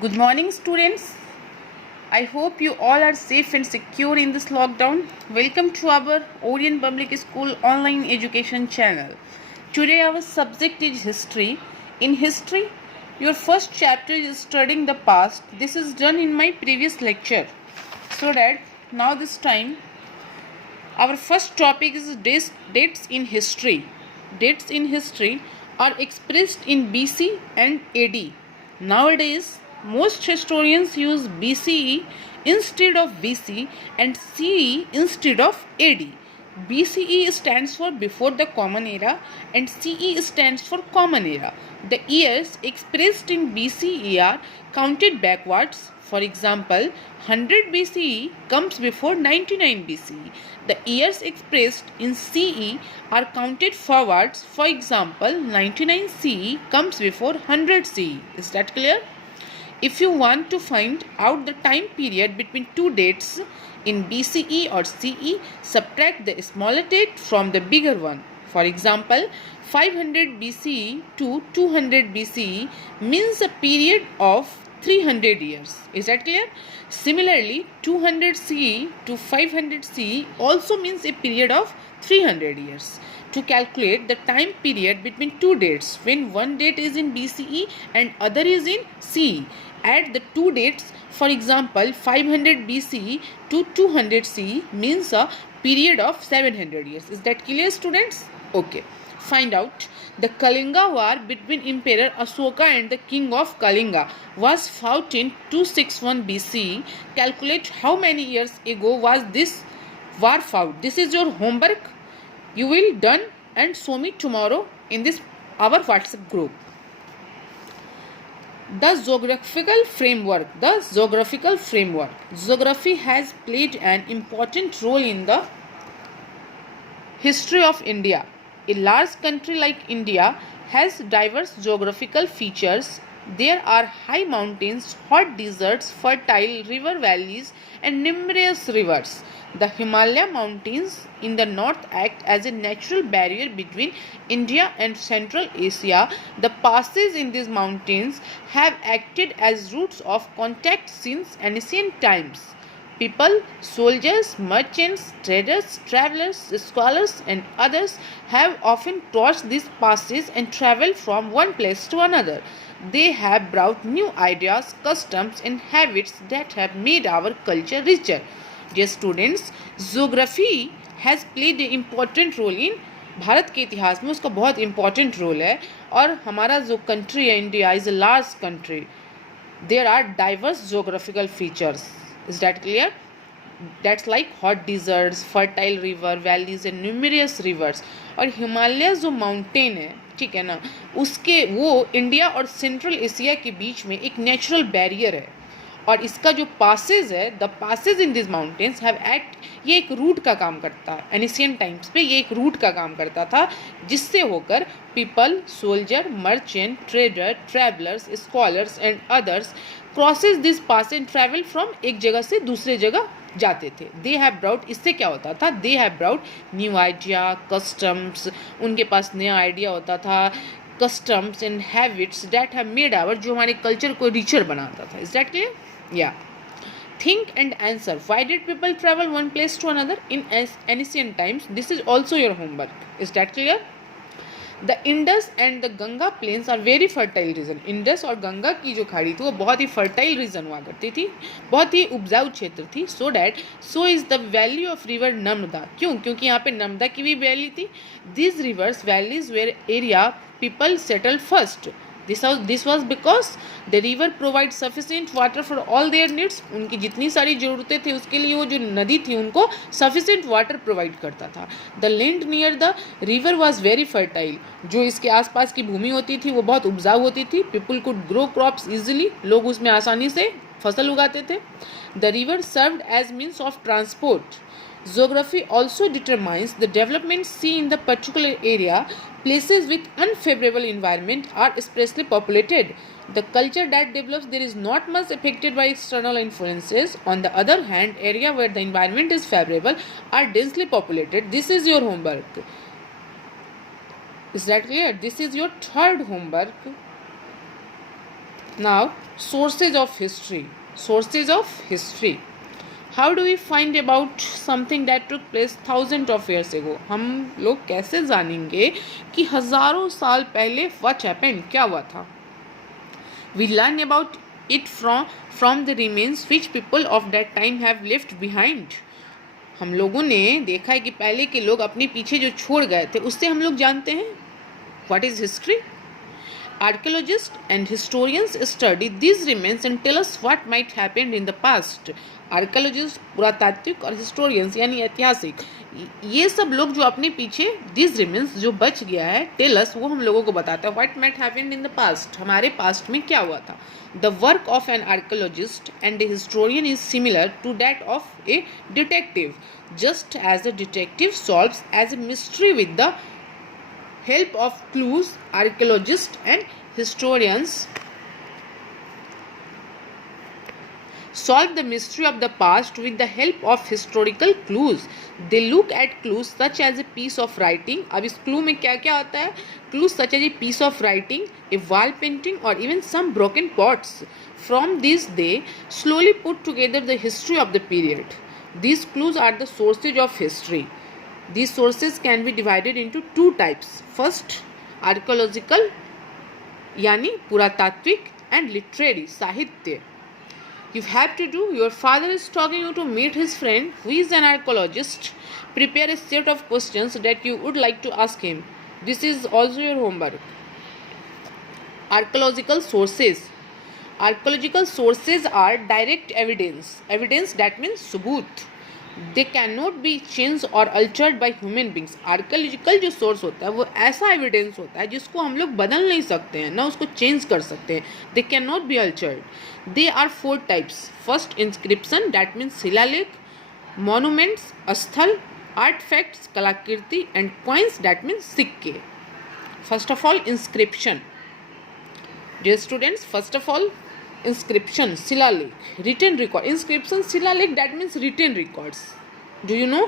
Good morning, students. I hope you all are safe and secure in this lockdown. Welcome to our Orient Public School online education channel. Today our subject is history. In history, your first chapter is studying the past. This is done in my previous lecture. So that now this time our first topic is dates in history. Dates in history are expressed in BC and AD. Nowadays, most historians use BCE instead of BC and CE instead of AD. BCE stands for before the common era and CE stands for common era. The years expressed in BCE are counted backwards. For example, 100 BCE comes before 99 BCE. The years expressed in CE are counted forwards. For example, 99 CE comes before 100 CE. Is that clear? If you want to find out the time period between two dates in BCE or CE, subtract the smaller date from the bigger one. For example, 500 BCE to 200 BCE means a period of 300 years. Is that clear? Similarly, 200 CE to 500 CE also means a period of 300 years. To calculate the time period between two dates, when one date is in BCE and other is in CE, add the two dates. For example, 500 BCE to 200 CE means a period of 700 years. Is that clear, students? Okay. Find out. The Kalinga war between Emperor Ashoka and the King of Kalinga was fought in 261 BCE. Calculate how many years ago was this war fought. This is your homework. You will done and show me tomorrow in this our WhatsApp group. The geographical framework. The geographical framework. Geography has played an important role in the history of India. A large country like India has diverse geographical features. There are high mountains, hot deserts, fertile river valleys, and numerous rivers. The Himalaya mountains in the north act as a natural barrier between India and Central Asia. The passes in these mountains have acted as routes of contact since ancient times. People, soldiers, merchants, traders, travelers, scholars, and others have often crossed these passes and traveled from one place to another. They have brought new ideas, customs, and habits that have made our culture richer. Dear students, geography has played an important role in Bharat के इतिहास में उसका बहुत important role है और हमारा जो country है India is a large country. There are diverse geographical features. Is that clear? That's like hot deserts, fertile river, valleys and numerous rivers. और हिमालय जो माउंटेन है, ठीक है ना, उसके वो इंडिया और सेंट्रल एशिया के बीच में एक नेचुरल बैरियर है और इसका जो पासेज है, the passage in this mountains have act, ये एक रूट का काम करता है. एनिशियन टाइम्स पे ये एक रूट का काम करता था जिससे होकर people, soldier, merchant, trader, travellers, scholars and others crosses this pass and travel from एक जगह से दूसरे जगह जाते थे. दे हैव ब्राउट, इससे क्या होता था, they have brought new idea, customs, उनके पास नया आइडिया होता था, customs and habits that have made our, जो हमारे कल्चर को रिचर बनाता था. Is that clear? या think and answer. Why did people travel one place to another in ancient times? This is also your homework. Is that clear? The Indus and the Ganga plains are very fertile region. Indus और गंगा की जो खाड़ी थी वो बहुत ही fertile region हुआ करती थी, बहुत ही उपजाऊ क्षेत्र थी. So is the valley of river Narmada. क्यों? क्योंकि यहाँ पे नर्मदा की भी वैली थी. These rivers valleys were area people settled first. This was because the river provides sufficient water for all their needs. उनकी जितनी सारी ज़रूरतें थी उसके लिए वो जो नदी थी उनको sufficient water provide करता था. The land near the river was very fertile. जो इसके आसपास की भूमि होती थी वो बहुत उपजाऊ होती थी. People could grow crops easily. लोग उसमें आसानी से फसल उगाते थे. The river served as means of transport. Geography also determines the development seen in the particular area. Places with unfavorable environment are sparsely populated. The culture that develops there is not much affected by external influences. On the other hand, area where the environment is favorable are densely populated. This is your homework. Is that clear? This is your third homework. Now, sources of history. Sources of history. How do we find about something that took place thousands of years ago? हम लोग कैसे जानेंगे कि हजारों साल पहले what happened, क्या हुआ था? We learn about it from the remains which people of that time have left behind. हम लोगों ने देखा है कि पहले के लोग अपने पीछे जो छोड़ गए थे उससे हम लोग जानते हैं. What is history? Archaeologists and historians study these remains and tell us what might happen in the past. Archaeologist, पुरातात्विक और हिस्टोरियंस यानी ऐतिहासिक, ये सब लोग जो अपने पीछे दिस रिमेन्स जो बच गया है, टेलस, वो हम लोगों को बताता है what might happen in the past, हमारे पास्ट में क्या हुआ था. The work of an archaeologist and a historian is similar to that of a detective, just as a detective solves as a mystery with the help of clues. Archaeologists and historians solve the mystery of the past with the help of historical clues. They look at clues such as a piece of writing. अब इस clue में क्या क्या आता है? Clues such as a piece of writing, a wall painting or even some broken pots. From these they slowly put together the history of the period. These clues are the sources of history. These sources can be divided into two types. First, archaeological यानी पुरातात्विक and literary साहित्य. You have to do, your father is talking you to meet his friend who is an archaeologist. Prepare a set of questions that you would like to ask him. This is also your homework. Archaeological sources. Archaeological sources are direct evidence. Evidence that means सबूत. They can not be change और altered by human beings. Archaeological जो source होता है वो ऐसा evidence होता है जिसको हम लोग बदल नहीं सकते हैं, ना उसको चेंज कर सकते हैं. They can not be altered. They are 4 types. First, inscription, that means शिलालेख. मॉन्यूमेंट्स, स्थल. आर्टफैक्ट्स, कलाकृति. एंड कॉइन्स, दैट मीन्स सिक्के. First of all, inscription. Dear students, first of all, inscription, शिलालेख, written record. Inscription, शिलालेख, that means written records. Do you know?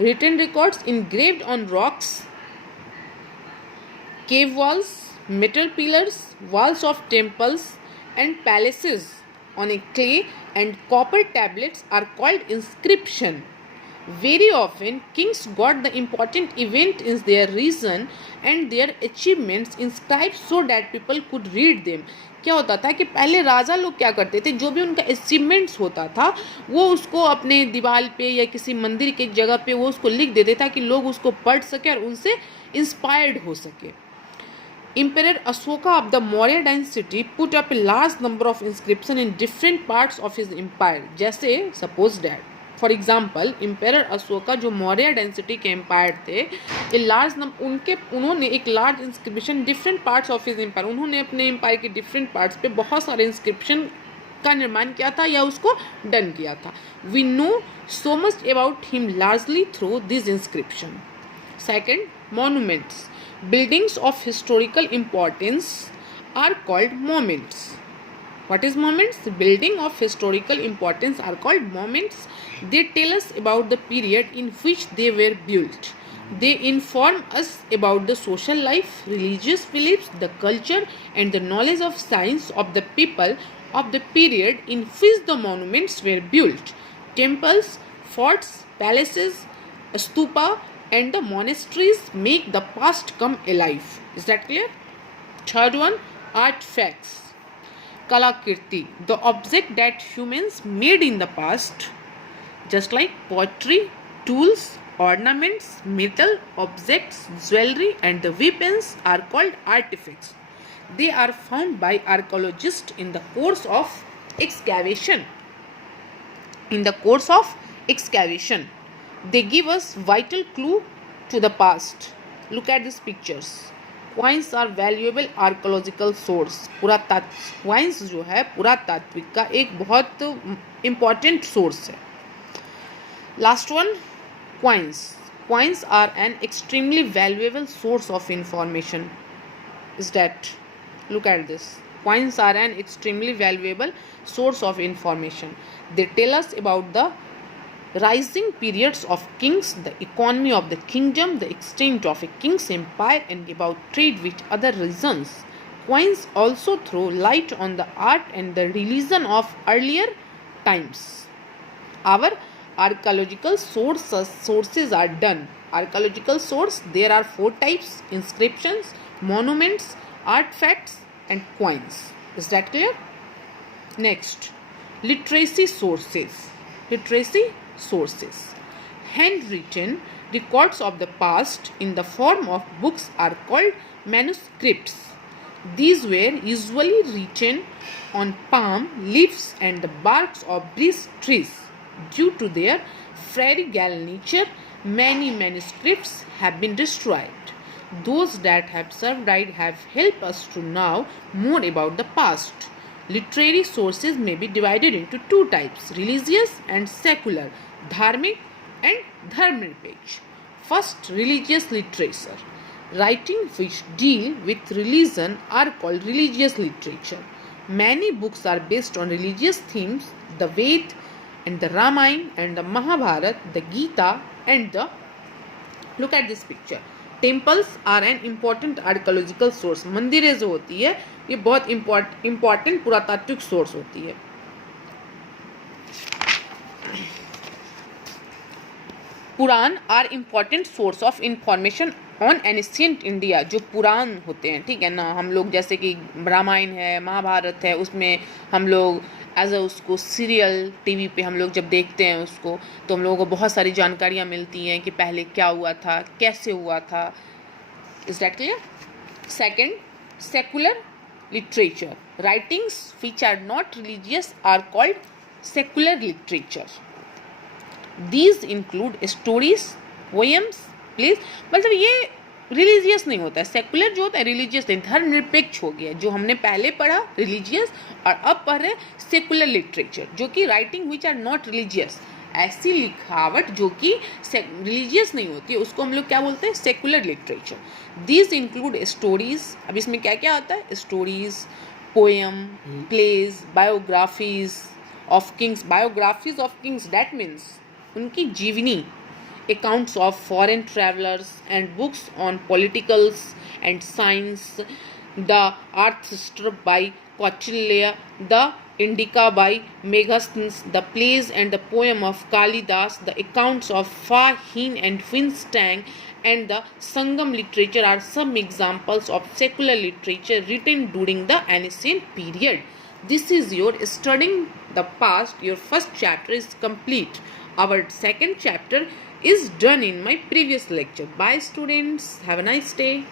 Written records engraved on rocks, cave walls, metal pillars, walls of temples and palaces on a clay and copper tablets are called inscription. Very often kings got the important event in their region and their achievements inscribed so that people could read them. क्या होता था कि पहले राजा लोग क्या करते थे, जो भी उनका अचीवमेंट्स होता था वो उसको अपने दीवार पे या किसी मंदिर के जगह पे वो उसको लिख देते ताकि लोग उसको पढ़ सके और उनसे इंस्पायर्ड हो सके. Emperor Ashoka of the Maurya dynasty put up a large number of inscriptions in different parts of his empire. जैसे suppose that for example emperor Ashoka जो मौर्य डायनेस्टी के एम्पायर थे, ए लार्ज उन्होंने एक large inscription different parts of his empire, उन्होंने अपने empire के different parts पे बहुत सारे इंस्क्रिप्शन का निर्माण किया था या उसको डन किया था. We know so much about him largely through this inscription. Second, monuments. Buildings of historical importance are called moments. What is monuments? Building of historical importance are called monuments. They tell us about the period in which they were built. They inform us about the social life, religious beliefs, the culture and the knowledge of science of the people of the period in which the monuments were built. Temples, forts, palaces, stupa and the monasteries make the past come alive. Is that clear? Third one, artifacts. Kalakirti, the object that humans made in the past, just like pottery, tools, ornaments, metal objects, jewelry and the weapons are called artifacts. They are found by archaeologists in the course of excavation. They give us vital clue to the past. Look at these pictures. Coins are valuable archaeological source. Coins जो है पुरातात्विक का एक बहुत important source है. Last one, coins are an extremely valuable source of information. Is that, look at this. Coins are an extremely valuable source of information. They tell us about the rising periods of kings, the economy of the kingdom, the extent of a king's empire and about trade with other regions. Coins also throw light on the art and the religion of earlier times. Our archaeological sources are done. Archaeological source, there are 4 types: inscriptions, monuments, artifacts, and coins. Is that clear? Next, literacy sources. Literacy sources. Handwritten records of the past in the form of books are called manuscripts. These were usually written on palm leaves and the barks of beech trees. Due to their fragile nature, many manuscripts have been destroyed. Those that have survived have helped us to know more about the past. Literary sources may be divided into 2 types: religious and secular, dharmic and dharmnirpeksh. First, religious literature. Writings which deal with religion are called religious literature. Many books are based on religious themes: the Ved and the Ramayana and the Mahabharata, the Gita and the... Look at this picture. Temples are an important archaeological source. मंदिरें जो होती है ये बहुत important पुरातात्विक source होती है. Purana are important source of information on ancient India. जो पुराण होते हैं, ठीक है ना, हम लोग जैसे कि रामायण है, महाभारत है, उसमें हम लोग एज अ उसको सीरियल टीवी पे हम लोग जब देखते हैं उसको, तो हम लोगों को बहुत सारी जानकारियाँ मिलती हैं कि पहले क्या हुआ था, कैसे हुआ था. Is that clear? Second, secular literature. Writings which are not religious are called secular literature. These include stories, poems, plays. मतलब ये रिलीजियस नहीं होता है. सेकुलर जो होता है रिलीजियस नहीं, धर्मनिरपेक्ष हो गया. जो हमने पहले पढ़ा रिलीजियस और अब पढ़ रहे सेकुलर लिटरेचर, जो कि writing which are not religious. ऐसी लिखावट जो कि रिलीजियस नहीं होती है उसको हम लोग क्या बोलते हैं? Secular literature. These include stories. अब इसमें क्या क्या आता है? Stories, poem, plays, biographies of kings. Biographies of kings that means उनकी जीवनी, accounts of foreign travelers and books on politicals and science, the Arthashastra by Kautilya, the Indica by Megasthenes, the plays and the poem of Kalidas, the accounts of Fahin and Winstang, and the Sangam literature are some examples of secular literature written during the ancient period. This is your studying the past. Your first chapter is complete. Our second chapter is done in my previous lecture. Bye students. Have a nice day.